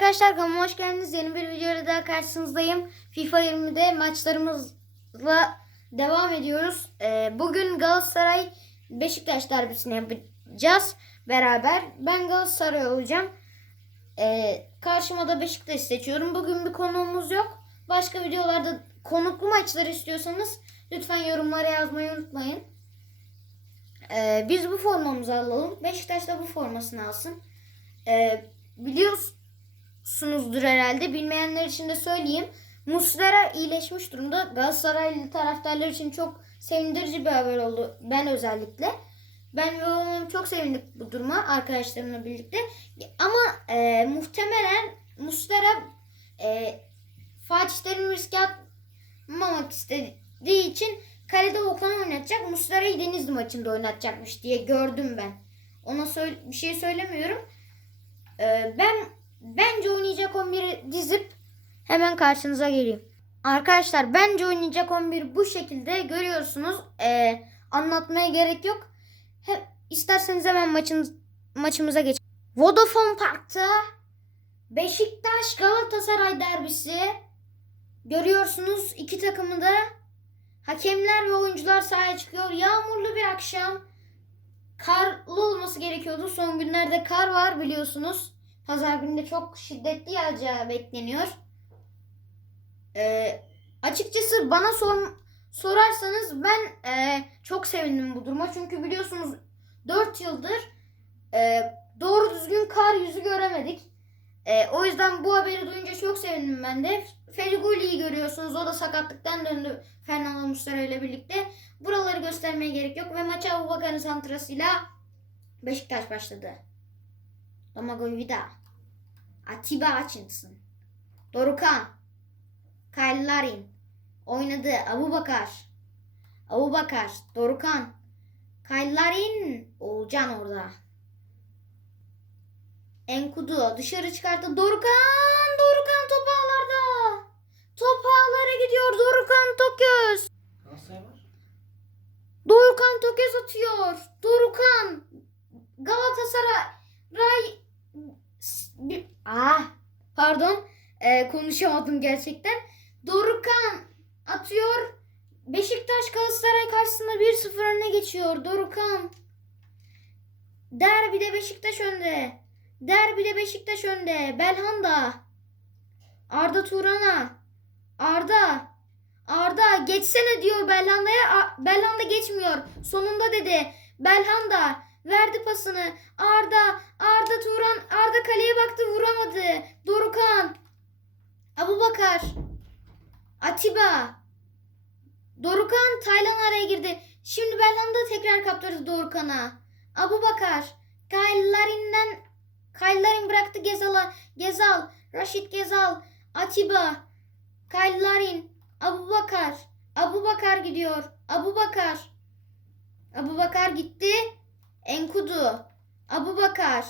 Arkadaşlar kanalıma hoş geldiniz. Yeni bir videoyla daha karşınızdayım. FIFA 20'de maçlarımızla devam ediyoruz. Ee, bugün Galatasaray Beşiktaş derbisini yapacağız beraber. Ben Galatasaray olacağım. Ee, karşıma da Beşiktaş seçiyorum. Bugün bir konuğumuz yok. Başka videolarda konuklu maçlar istiyorsanız lütfen yorumlara yazmayı unutmayın. Ee, biz bu formamızı alalım. Beşiktaş da bu formasını alsın. Ee, biliyorsunuzdur herhalde. Bilmeyenler için de söyleyeyim. Muslera iyileşmiş durumda. Galatasaraylı taraftarlar için çok sevindirici bir haber oldu. Ben özellikle. Ben ve babam çok sevindik bu duruma arkadaşlarımla birlikte. Ama e, muhtemelen Muslera e, Fatih Terim riske atmamak istediği için kalede Okan'ı oynatacak. Muslera'yı Denizli maçında oynatacakmış diye gördüm ben. Ona söyle, bir şey söylemiyorum. Ee, ben bence oynayacak 11'i dizip hemen karşınıza geleyim. Arkadaşlar bence oynayacak 11 bu şekilde görüyorsunuz. Ee, anlatmaya gerek yok. He, isterseniz hemen maçın, maçımıza geç. Vodafone Park'ta Beşiktaş Galatasaray derbisi. Görüyorsunuz iki takımı da hakemler ve oyuncular sahaya çıkıyor. Yağmurlu bir akşam. Karlı olması gerekiyordu. Son günlerde kar var biliyorsunuz. Pazar günü de çok şiddetli yağacağı bekleniyor. Ee, açıkçası bana sor, sorarsanız ben e, çok sevindim bu duruma. Çünkü biliyorsunuz 4 yıldır e, doğru düzgün kar yüzü göremedik. E, o yüzden bu haberi duyunca çok sevindim ben de. Fegoli'yi görüyorsunuz. O da sakatlıktan döndü Fernando Muslera ile birlikte. Buraları göstermeye gerek yok. Ve maça Abubakar'ın santrasıyla Beşiktaş başladı. Domagoj Vida. Atiba Hutchinson. Dorukan. Kyle Larin. Oynadı. Abubakar. Abubakar. Dorukan. Kyle Larin. Oğulcan orada. Enkudu dışarı çıkarttı. Dorukan. Dorukan top ağlarda. Top ağlara gidiyor. Dorukan Toköz. Galatasaray var. Dorukan Toköz atıyor. Dorukan. Galatasaray. Ray. Ah. Pardon. Ee, konuşamadım gerçekten. Dorukan atıyor. Beşiktaş Galatasaray karşısında 1-0 öne geçiyor. Dorukan. Derbide Beşiktaş önde. Derbide Beşiktaş önde. Belhanda. Arda Turan'a. Arda. Arda geçsene diyor Belhanda'ya. Belhanda geçmiyor. Sonunda dedi. Belhanda verdi pasını. Arda. Arda Turan. Arda kaleye baktı vuramadı. Dorukan. Abubakar. Atiba. Dorukan Taylan araya girdi. Şimdi Belhanda tekrar kaptırdı Dorukan'a. Abubakar. Kaylarinden Kaylarin bıraktı Gezal'a. Gezal. Raşit Gezal. Atiba. Kaylarin. Abubakar. Abubakar gidiyor. Abubakar. Abubakar gitti. Enkudu. Abubakar.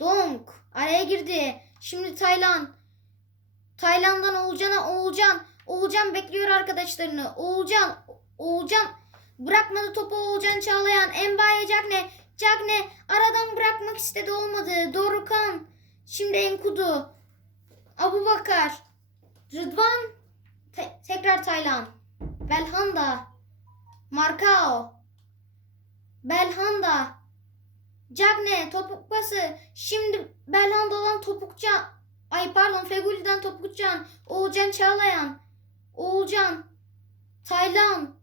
Donk. Araya girdi. Şimdi Taylan. Taylan'dan Oğulcan'a Oğulcan. Oğulcan bekliyor arkadaşlarını. Oğulcan. Oğulcan. Bırakmadı topu Oğulcan Çağlayan. Embaye Cagne. Cagne aradan bırakmak istedi olmadı. Dorukan. Şimdi Enkudu. Abubakar. Rıdvan. Te- tekrar Taylan. Belhanda. Markao. Belhanda. Cagne topuk pası. Şimdi Belhanda'dan topukcan. Ay pardon Feguli'den topukcan. Oğulcan Çağlayan. Oğulcan. Taylan.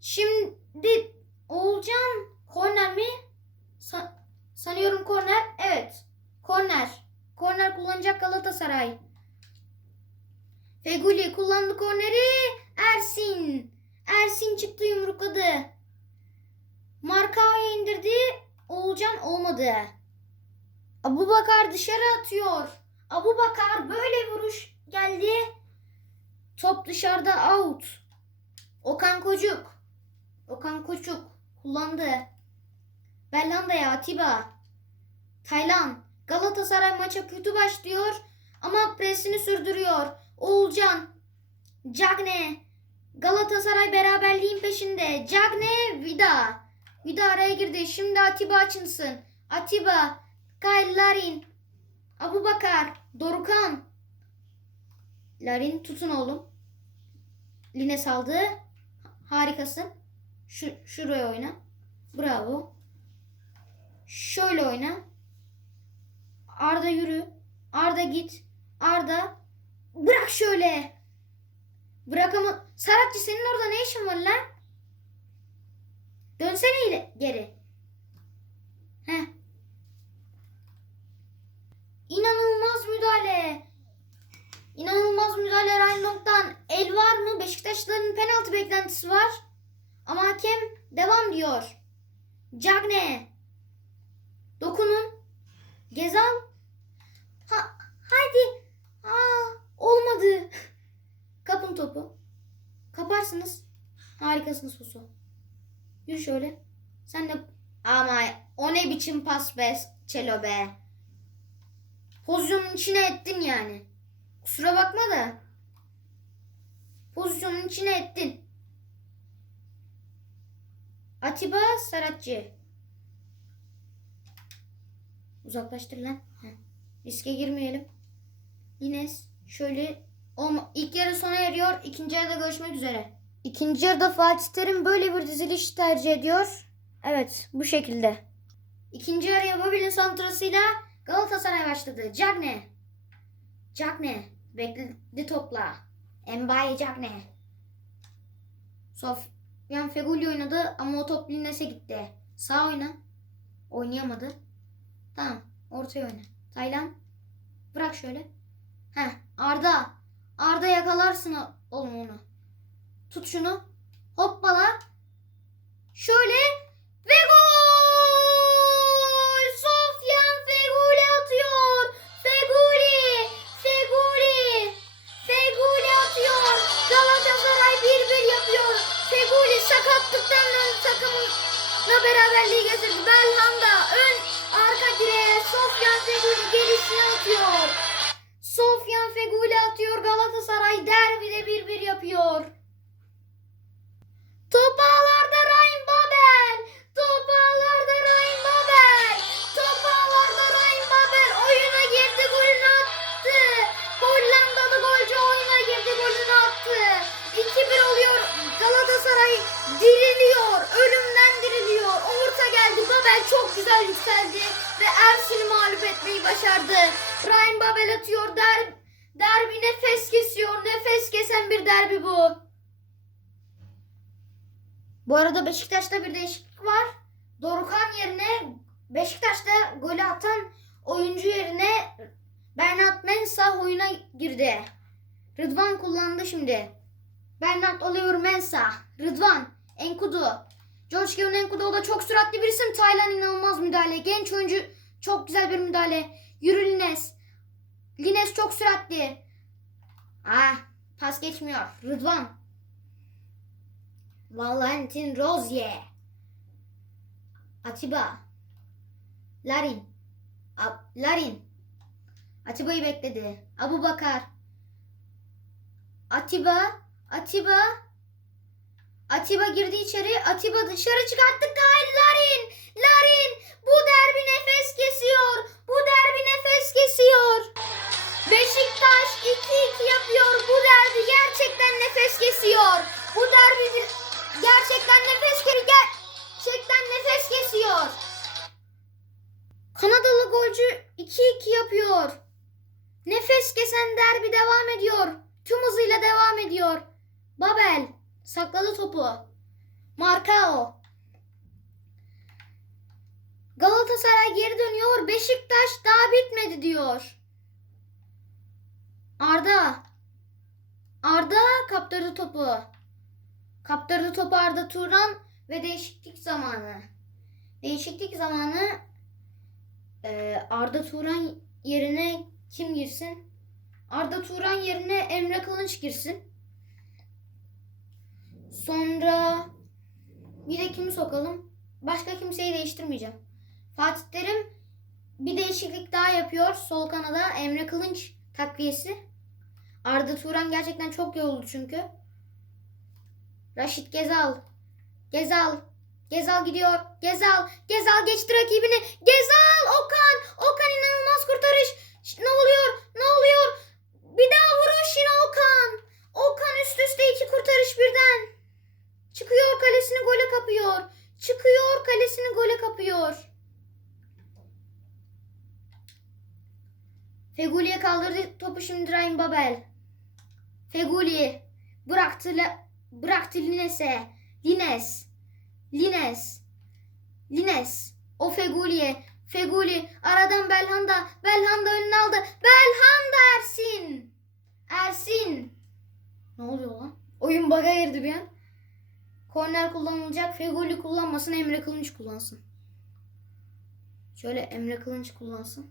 Şimdi Oğulcan korner mi? Sa- sanıyorum korner. Evet. Korner. Korner kullanacak Galatasaray. Feguli kullandı korneri. Ersin. Ersin çıktı yumrukladı. Marka'ya indirdi. Oğulcan olmadı. Abubakar dışarı atıyor. Abubakar böyle vuruş geldi. Top dışarıda out. Okan Kocuk. Okan Koçuk kullandı. Belhanda'ya Atiba. Taylan. Galatasaray maça kötü başlıyor ama presini sürdürüyor. Oğulcan. Cagne. Galatasaray beraberliğin peşinde. Cagne Vida. Vida araya girdi. Şimdi Atiba açınsın. Atiba. Kyle Larin. Abubakar. Dorukan. Larin tutun oğlum. Line saldı. Harikasın. Şu, şuraya oyna. Bravo. Şöyle oyna. Arda yürü. Arda git. Arda bırak şöyle. Bırak ama Saratçı senin orada ne işin var lan? Dönsene ile geri. Heh. İnanılmaz müdahale. İnanılmaz müdahale Rheindon'dan. El var mı? Beşiktaşlıların penaltı beklentisi var. Ama hakem devam diyor. Cagne. Dokunun. Gezal. Ha, haydi. Aa, olmadı. Kapın topu. Kaparsınız. Harikasınız Soso. Yürü şöyle. Sen de ama o ne biçim pas be Çelo be. Pozisyonun içine ettin yani. Kusura bakma da. Pozisyonun içine ettin. Atiba Saratçı. Uzaklaştır lan. Heh. Riske girmeyelim. Yines şöyle Olma- ilk yarı sona eriyor. İkinci yarıda görüşmek üzere. İkinci yarıda Fatih Terim böyle bir diziliş tercih ediyor. Evet bu şekilde. İkinci yarıya Babil'in santrasıyla Galatasaray başladı. Cagne. Cagne. Bekledi topla. Mbaye Cagne. Sofyan Feguli oynadı ama o top Lines'e gitti. Sağ oyna. Oynayamadı. Tamam. Ortaya oyna. Taylan. Bırak şöyle. Heh. Arda. Arda yakalarsın oğlum onu. Tut şunu. Hoppala. Şöyle. Ve gol! Beşiktaş'ta bir değişiklik var. Dorukan yerine Beşiktaş'ta golü atan oyuncu yerine Bernat Mensah oyuna girdi. Rıdvan kullandı şimdi. Bernat Oliver Mensah, Rıdvan, Enkudu. George Kevin Enkudu o da çok süratli bir isim. Taylan inanılmaz müdahale. Genç oyuncu çok güzel bir müdahale. Yürü Lines. Lines çok süratli. Ah pas geçmiyor. Rıdvan. Valentin Rozier. Atiba. Larin. A- Larin. Atiba'yı bekledi. Abu Bakar. Atiba. Atiba. Atiba girdi içeri. Atiba dışarı çıkarttı. Kyle Larin. Larin. Bu derbi nefes kesiyor. Bu derbi nefes kesiyor. Beşiktaş 2-2 yapıyor. Bu derbi gerçekten nefes kesiyor. Gerçekten nefes kesiyor. Gerçekten nefes kesiyor. Kanadalı golcü 2-2 yapıyor. Nefes kesen derbi devam ediyor. Tüm hızıyla devam ediyor. Babel sakladı topu. Markao. Galatasaray geri dönüyor. Beşiktaş daha bitmedi diyor. Arda. Arda kaptırdı topu. Kaptırdı topu Arda Turan ve değişiklik zamanı. Değişiklik zamanı e, Arda Turan yerine kim girsin? Arda Turan yerine Emre Kılınç girsin. Sonra bir de kimi sokalım? Başka kimseyi değiştirmeyeceğim. Fatih Terim bir değişiklik daha yapıyor. Sol kanada Emre Kılınç takviyesi. Arda Turan gerçekten çok yoruldu çünkü. Raşit Gezal. Gezal. Gezal gidiyor. Gezal. Gezal geçti rakibini. Gezal. Okan. Okan inanılmaz kurtarış. Ne oluyor? Ne oluyor? Bir daha vuruş yine Okan. Okan üst üste iki kurtarış birden. Çıkıyor kalesini gole kapıyor. Çıkıyor kalesini gole kapıyor. Feguli'ye kaldırdı topu şimdi Ryan Babel. Feguli bıraktı bıraktı Lines'e. Lines. Lines. Lines. O Feguli'ye. Feguli aradan Belhanda. Belhanda önüne aldı. Belhanda Ersin. Ersin. Ne oluyor lan? Oyun baga girdi bir an. Korner kullanılacak. Feguli kullanmasın. Emre Kılınç kullansın. Şöyle Emre Kılınç kullansın.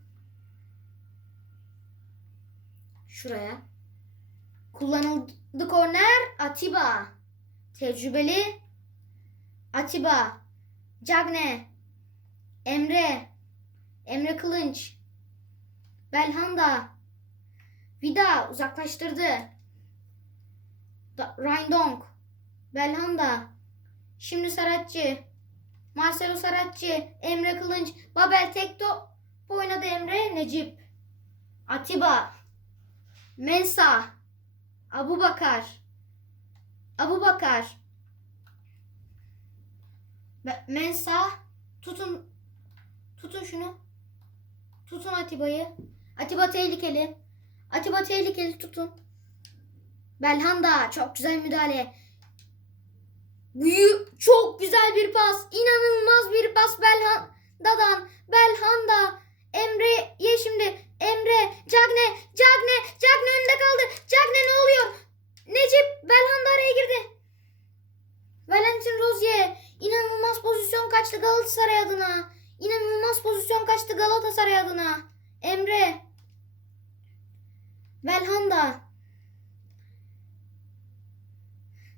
Şuraya. Kullanıldı korner. Atiba. Tecrübeli. Atiba. Cagne. Emre. Emre Kılınç. Belhanda. Vida uzaklaştırdı. Rindong. Belhanda. Şimdi Saratçı. Marcelo Saratçı. Emre Kılınç. Babel tek top oynadı Emre. Necip. Atiba. Mensa. Abu Bakar. Abu Bakar. Mensa. Tutun. Tutun şunu. Tutun Atiba'yı. Atiba tehlikeli. Atiba tehlikeli tutun. Belhanda çok güzel müdahale. Büyük çok güzel bir pas. İnanılmaz bir pas Belhanda'dan. Belhanda. Emre ye şimdi. Emre. Cagne. Cagne. Cagne önünde kaldı. Cagne ne oluyor? Necip Belhanda araya girdi. Valentin Rozier. İnanılmaz pozisyon kaçtı Galatasaray adına. İnanılmaz pozisyon kaçtı Galatasaray adına. Emre. Belhanda.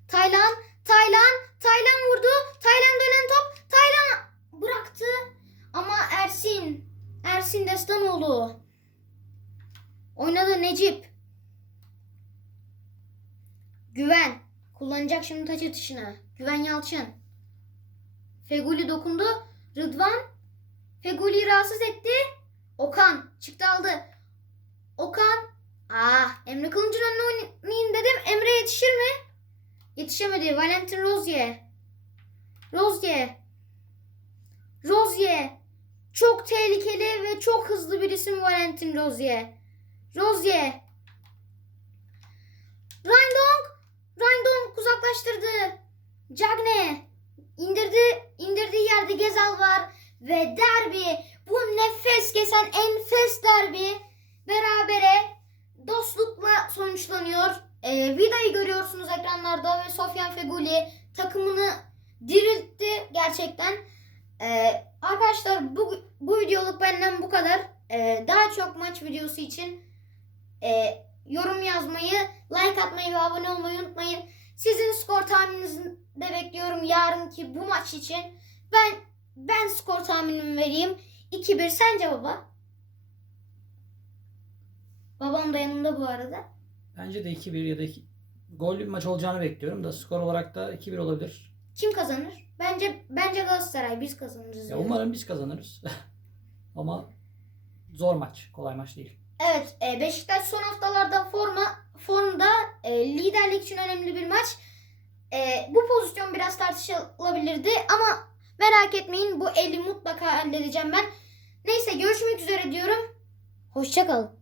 Taylan. Taylan. Taylan vurdu. Taylan dönen top. Taylan bıraktı. Ama Ersin. Ersin Destanoğlu. Necip. Güven. Kullanacak şimdi taç atışını. Güven Yalçın. Feguli dokundu. Rıdvan. Feguli'yi rahatsız etti. Okan çıktı aldı. Okan. Ah Emre Kılınç'ın önüne oynayayım dedim. Emre yetişir mi? Yetişemedi. Valentin Rozier. Rozier. Rozier. Çok tehlikeli ve çok hızlı bir isim Valentin Rozier. Rozier. Rindong. Rindong uzaklaştırdı. Cagne. indirdi. indirdiği yerde Gezal var. Ve derbi. Bu nefes kesen enfes derbi. Berabere dostlukla sonuçlanıyor. Ee, Vida'yı görüyorsunuz ekranlarda ve Sofyan Feguli takımını diriltti gerçekten. Ee, arkadaşlar bu, bu videoluk benden bu kadar. Ee, daha çok maç videosu için e, yorum yazmayı, like atmayı ve abone olmayı unutmayın. Sizin skor tahmininizi de bekliyorum yarınki bu maç için. Ben ben skor tahminimi vereyim. 2-1 sence baba? Babam da yanımda bu arada. Bence de 2-1 ya da 2 gollü bir maç olacağını bekliyorum da skor olarak da 2-1 olabilir. Kim kazanır? Bence bence Galatasaray biz kazanırız. Ya diyorum. umarım biz kazanırız. Ama zor maç, kolay maç değil. Evet, e, Beşiktaş son haftalarda forma formda e, liderlik için önemli bir maç. E, bu pozisyon biraz tartışılabilirdi ama merak etmeyin bu eli mutlaka halledeceğim ben. Neyse görüşmek üzere diyorum. Hoşçakalın.